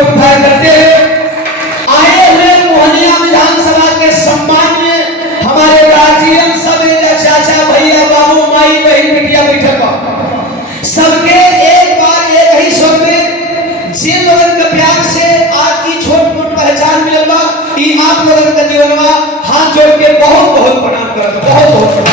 उठाया करते हैं। आए हुए मोहनिया विधानसभा के सम्मान में हमारे गार्जियन सब चाचा भैया बाबू माई बहन बिटिया बैठक सबके एक बार एक ही स्वर में जिन लोगन के प्यार से आज की छोट मोट पहचान मिलल बा, ई आप लोगन के जीवन में हाथ जोड़ के बहुत बहुत प्रणाम करत, बहुत बहुत